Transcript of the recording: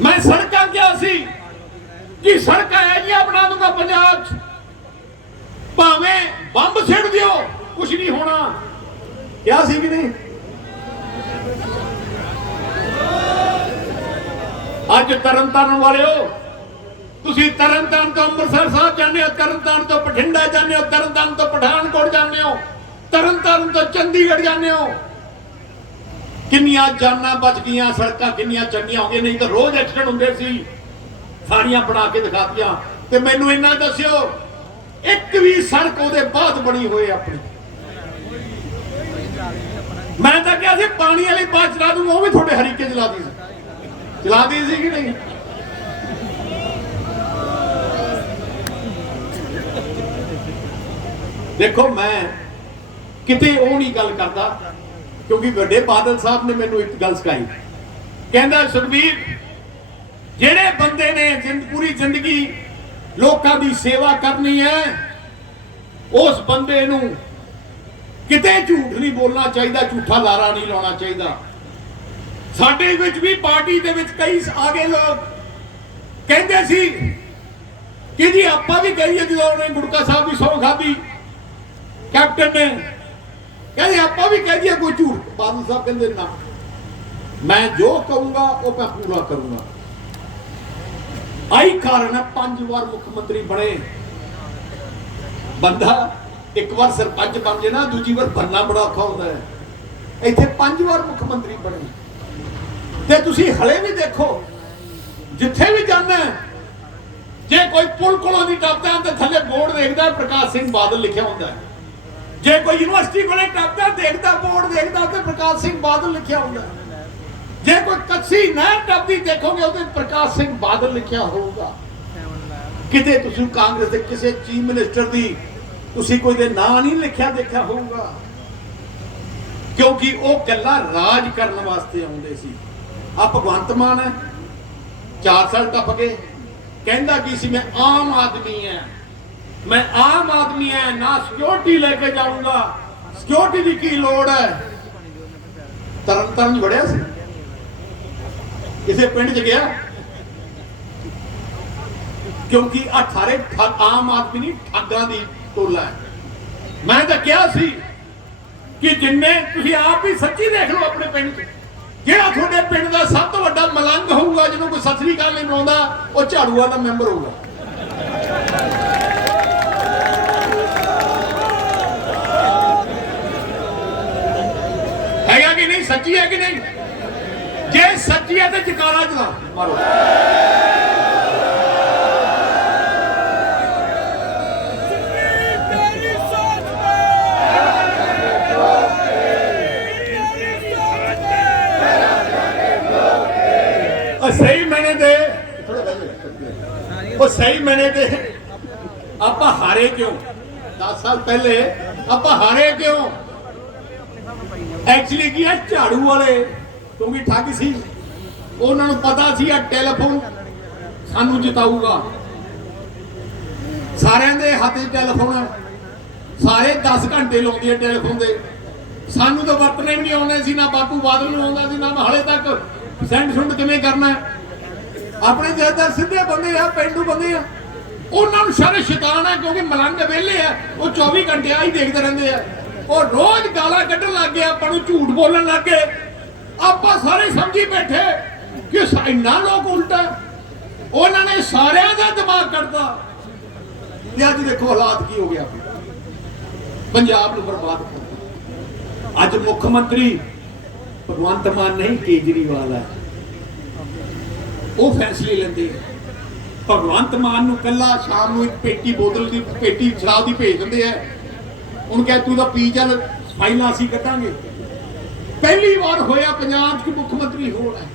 ਮੈਂ ਸੜਕਾਂ ਕਿਹਾ ਸੀ? ਕਿ ਸੜਕਾਂ ਐਜੀਆਂ ਬਣਾ ਦੂੰਗਾ ਪੰਜਾਬ 'ਚ। ਭਾਵੇਂ ਬੰਬ ਸਿੱਟ ਦਿਓ ਕੁਝ ਨਹੀਂ ਹੋਣਾ। ਕਿਹਾ ਸੀ ਕਿ ਨਹੀਂ? ਅੱਜ ਤਰਨਤਾਰਨ ਵਾਲਿਓ, ਤੁਸੀਂ ਤਰਨਤਾਰਨ ਤੋਂ ਅੰਮ੍ਰਿਤਸਰ ਸਾਹਿਬ ਜਾਂਦੇ ਹੋ, ਤਰਨਤਾਰਨ ਤੋਂ ਬਠਿੰਡਾ ਜਾਂਦੇ ਹੋ, ਤਰਨਤਾਰਨ ਤੋਂ ਪਠਾਨਕੋਟ ਜਾਂਦੇ ਹੋ, ਤਰਨਤਾਰਨ ਤੋਂ ਚੰਡੀਗੜ੍ਹ ਜਾਂਦੇ ਹੋ। ਕਿੰਨੀਆਂ ਜਾਨਾਂ ਬਚ ਗਈਆਂ, ਸੜਕਾਂ ਕਿੰਨੀਆਂ ਚੰਗੀਆਂ ਹੋ ਗਈਆਂ, ਨਹੀਂ ਤਾਂ ਰੋਜ਼ ਐਕਸੀਡੈਂਟ ਹੁੰਦੇ ਸੀ। ਸਾਰੀਆਂ ਬਣਾ ਕੇ ਦਿਖਾਤੀਆਂ। ਤੇ ਮੈਨੂੰ ਇੰਨਾ ਦੱਸਿਓ, ਇੱਕ ਵੀ ਸੜਕ ਉਹਦੇ ਬਾਅਦ ਬਣੀ ਹੋਏ ਆਪਣੀ। ਮੈਂ ਤਾਂ ਕਿਹਾ ਸੀ, ਪਾਣੀ ਵਾਲੀ ਬਾਤ ਚਲਾ ਦੂੰਗਾ ਉਹ ਵੀ ਤੁਹਾਡੇ ਹਰੀਕੇ ਚਲਾ ਦੀ ਸੀ। ਚਲਾ ਦੀ ਸੀ ਕਿ ਨਹੀਂ? ਦੇਖੋ, ਮੈਂ ਕਿਤੇ ਉਹ ਨਹੀਂ ਗੱਲ ਕਰਦਾ। ਕਿਉਂਕਿ ਵੱਡੇ ਬਾਦਲ ਸਾਹਿਬ ਨੇ ਮੈਨੂੰ ਇੱਕ ਗੱਲ ਸਿਖਾਈ। ਕਹਿੰਦਾ ਸੁਖਬੀਰ ਜਿਹੜੇ ਬੰਦੇ ਨੇ ਜ਼ਿੰਦ, ਪੂਰੀ ਜ਼ਿੰਦਗੀ ਲੋਕਾਂ ਦੀ ਸੇਵਾ ਕਰਨੀ ਹੈ, ਉਸ ਬੰਦੇ ਨੂੰ ਕਿਤੇ ਝੂਠ ਨਹੀਂ ਬੋਲਣਾ ਚਾਹੀਦਾ, ਝੂਠਾ ਲਾਰਾ ਨਹੀਂ ਲਾਉਣਾ ਚਾਹੀਦਾ। ਸਾਡੇ ਵਿੱਚ ਵੀ ਪਾਰਟੀ ਦੇ ਵਿੱਚ ਕਈ ਆਗੇ ਲੋਕ ਕਹਿੰਦੇ ਸੀ ਕਿ ਜੀ ਆਪਾਂ ਵੀ ਕਹੀਏ ਜਦੋਂ ਉਹਨੇ ਗੁੜਕਾ ਸਾਹਿਬ ਦੀ ਸੌਂ ਖਾਦੀ ਕੈਪਟਨ ਨੇ ਕਹਿੰਦੇ ਆਪਾਂ ਵੀ ਕਹਿ ਦਈਏ ਕੋਈ ਝੂਠ। ਬਾਦਲ ਸਾਹਿਬ ਕਹਿੰਦੇ ਨਾ। ਮੈਂ ਜੋ ਕਹੂੰਗਾ ਉਹ ਮੈਂ ਪੂਰਾ ਕਰੂੰਗਾ। ਆਈ ਕਾਰਨ ਹੈ, ਪੰਜ ਵਾਰ ਮੁੱਖ ਮੰਤਰੀ ਬਣੇ। ਬੰਦਾ ਇੱਕ ਵਾਰ ਸਰਪੰਚ ਬਣ ਜੇ ਨਾ, ਦੂਜੀ ਵਾਰ ਬੰਨਾ ਬੜਾ ਔਖਾ ਹੁੰਦਾ ਹੈ। ਇੱਥੇ ਪੰਜ ਵਾਰ ਮੁੱਖ ਮੰਤਰੀ ਬਣੇ। ਤੇ ਤੁਸੀਂ ਹਲੇ ਵੀ ਦੇਖੋ, ਜਿੱਥੇ ਵੀ ਜਾਂਦਾ ਜੇ ਕੋਈ ਪੁਲ ਕੋਲੋਂ ਦੀ ਟੱਪਦਾ ਤੇ ਥੱਲੇ ਬੋਰਡ ਦੇਖਦਾ ਪ੍ਰਕਾਸ਼ ਸਿੰਘ ਬਾਦਲ ਲਿਖਿਆ ਹੁੰਦਾ ਹੈ। ਜੇ ਕੋਈ ਯੂਨੀਵਰਸਿਟੀ ਕੋਲੇ ਟੱਪਦਾ ਦੇਖਦਾ, ਬੋਰਡ ਦੇਖਦਾ ਤੇ ਪ੍ਰਕਾਸ਼ ਸਿੰਘ ਬਾਦਲ ਲਿਖਿਆ ਹੁੰਦਾ। ਜੇ ਕੋਈ ਕੱਚੀ ਨਹਿਰ ਟੱਪਦੀ ਦੇਖੋਗੇ ਉਹਦੇ ਪ੍ਰਕਾਸ਼ ਸਿੰਘ ਬਾਦਲ ਲਿਖਿਆ ਹੋਊਗਾ। ਕਿਤੇ ਤੁਸੀਂ ਕਾਂਗਰਸ ਦੇ ਕਿਸੇ ਚੀਫ ਮਿਨਿਸਟਰ ਦੀ ਤੁਸੀਂ ਕੋਈ ਦੇ ਨਾਂ ਨਹੀਂ ਲਿਖਿਆ, ਦੇਖਿਆ ਹੋਊਗਾ। ਕਿਉਂਕਿ ਉਹ ਗੱਲਾਂ ਰਾਜ ਕਰਨ ਵਾਸਤੇ ਆਉਂਦੇ ਸੀ। ਆ ਭਗਵੰਤ ਮਾਨ ਹੈ 4 ਸਾਲ ਟੱਪ ਗਏ। ਕਹਿੰਦਾ ਕੀ ਸੀ, ਮੈਂ ਆਮ ਆਦਮੀ ਹਾਂ। ਮੈਂ ਆਮ ਆਦਮੀ ਹਾਂ ਨਾ ਸਿਕਿਉਰਿਟੀ ਲੈ ਕੇ ਜਾਊਂਗਾ। ਸਿਕਿਉਰਿਟੀ ਦੀ ਕੀ ਲੋੜ ਹੈ ਤਰਨ ਤਰਨ ਵੜਿਆ ਸੀ? ਕਿਸੇ ਪਿੰਡ 'ਚ ਗਿਆ? ਕਿਉਂਕਿ ਆ ਸਾਰੇ ਆਮ ਆਦਮੀ ਨਹੀਂ, ਠੱਗਾਂ ਦੀ ਟੋਲਾ ਹੈ ਮੈਂ ਤਾਂ ਕਿਹਾ ਸੀ ਕਿ ਜਿੰਨੇ ਤੁਸੀਂ ਆਪ ਹੀ ਸੱਚੀ ਦੇਖ ਲਓ ਆਪਣੇ ਪਿੰਡ 'ਚ, ਜਿਹੜਾ ਤੁਹਾਡੇ ਪਿੰਡ ਦਾ ਸਭ ਤੋਂ ਵੱਡਾ ਮਲੰਗ ਹੋਊਗਾ, ਜਿਹਨੂੰ ਕੋਈ ਸਤਿ ਸ੍ਰੀ ਅਕਾਲ ਨਹੀਂ ਬਣਾਉਂਦਾ ਉਹ ਝਾੜੂਆ ਦਾ ਮੈਂਬਰ ਹੋਊਗਾ ਹੈਗਾ ਕਿ ਨਹੀਂ, ਸੱਚੀ ਹੈ ਕਿ ਨਹੀਂ? ਜੇ ਸੱਚੀ ਹੈ ਤੇ ਜਕਾਰਾ ਜਲਾ ਮਾਰੋ। ਸਹੀ ਮੈਨੇ ਦੇ ਉਹ ਸਹੀ ਮੈਨੇ ਦੇ ਆਪਾਂ ਹਾਰੇ ਕਿਉਂ? 10 ਸਾਲ ਪਹਿਲੇ ਆਪਾਂ ਹਾਰੇ ਕਿਉਂ? ਐਕਚੁਅਲੀ ਕੀ ਹੈ ਝਾੜੂ ਵਾਲੇ, ਕਿਉਂਕਿ ਠੱਗ ਸੀ। ਉਹਨਾਂ ਨੂੰ ਪਤਾ ਸੀ ਆ ਟੈਲੀਫੋਨ ਸਾਨੂੰ ਜਿਤਾਊਗਾ। ਸਾਰਿਆਂ ਦੇ ਹੱਥ 'ਚ ਟੈਲੀਫੋਨ ਹੈ ਸਾਰੇ 10 ਘੰਟੇ ਲਾਉਂਦੇ ਆ ਟੈਲੀਫੋਨ ਦੇ। ਸਾਨੂੰ ਤਾਂ ਵਰਤਣੇ ਵੀ ਨਹੀਂ ਆਉਂਦੇ ਸੀ, ਨਾ ਬਾਪੂ ਬਾਦਲ ਨੂੰ ਆਉਂਦਾ ਸੀ, ਨਾ ਹਾਲੇ ਤੱਕ ਸੈਂਡ ਸੁੰਡ ਕਿਵੇਂ ਕਰਨਾ ਆਪਣੇ ਜ਼ਿਆਦਾਤਰ ਸਿੱਧੇ ਬੰਦੇ ਆ, ਪਿੰਡੂ ਬੰਦੇ ਆ। ਉਹਨਾਂ ਨੂੰ ਸਾਰੇ ਸ਼ੈਤਾਨ ਆ, ਕਿਉਂਕਿ ਮਲੰਗ ਵਿਹਲੇ ਆ। ਉਹ 24 ਘੰਟੇ ਆ ਹੀ ਦੇਖਦੇ ਰਹਿੰਦੇ ਆ। ਉਹ ਰੋਜ਼ ਗਾਲਾਂ ਕੱਢਣ ਲੱਗ ਗਏ, ਆਪਾਂ ਨੂੰ ਝੂਠ ਬੋਲਣ ਲੱਗ ਗਏ। ਆਪਾਂ ਸਾਰੇ ਸਮਝੀ ਬੈਠੇ ਕਿ ਇੰਨਾ ਲੋਕ ਉਲਟਾ ਉਹਨਾਂ ਨੇ ਸਾਰਿਆਂ ਦਾ ਦਿਮਾਗ ਕੱਢਦਾ ਤੇ ਅੱਜ ਦੇਖੋ ਹਾਲਾਤ ਕੀ ਹੋ ਗਿਆ ਪੰਜਾਬ ਨੂੰ ਬਰਬਾਦ ਕਰ ਅੱਜ ਮੁੱਖ ਮੰਤਰੀ ਭਗਵੰਤ ਮਾਨ ਨਹੀਂ, ਕੇਜਰੀਵਾਲ ਹੈ। ਉਹ ਫੈਸਲੇ ਲੈਂਦੇ ਭਗਵੰਤ ਮਾਨ ਨੂੰ ਕੱਲਾ ਸ਼ਾਮ ਨੂੰ ਇੱਕ ਪੇਟੀ ਬੋਤਲ ਦੀ ਪੇਟੀ ਸ਼ਰਾਬ ਦੀ ਭੇਜ ਦਿੰਦੇ ਆ। ਉਹਨੂੰ ਕਿਹਾ ਤੂੰ ਤਾਂ ਪੀ ਚੱਲ ਫਾਈਲਾਂ ਅਸੀਂ ਕੱਢਾਂਗੇ। ਪਹਿਲੀ ਵਾਰ ਹੋਇਆ ਪੰਜਾਬ 'ਚ ਮੁੱਖ ਮੰਤਰੀ ਹੋਣਾ।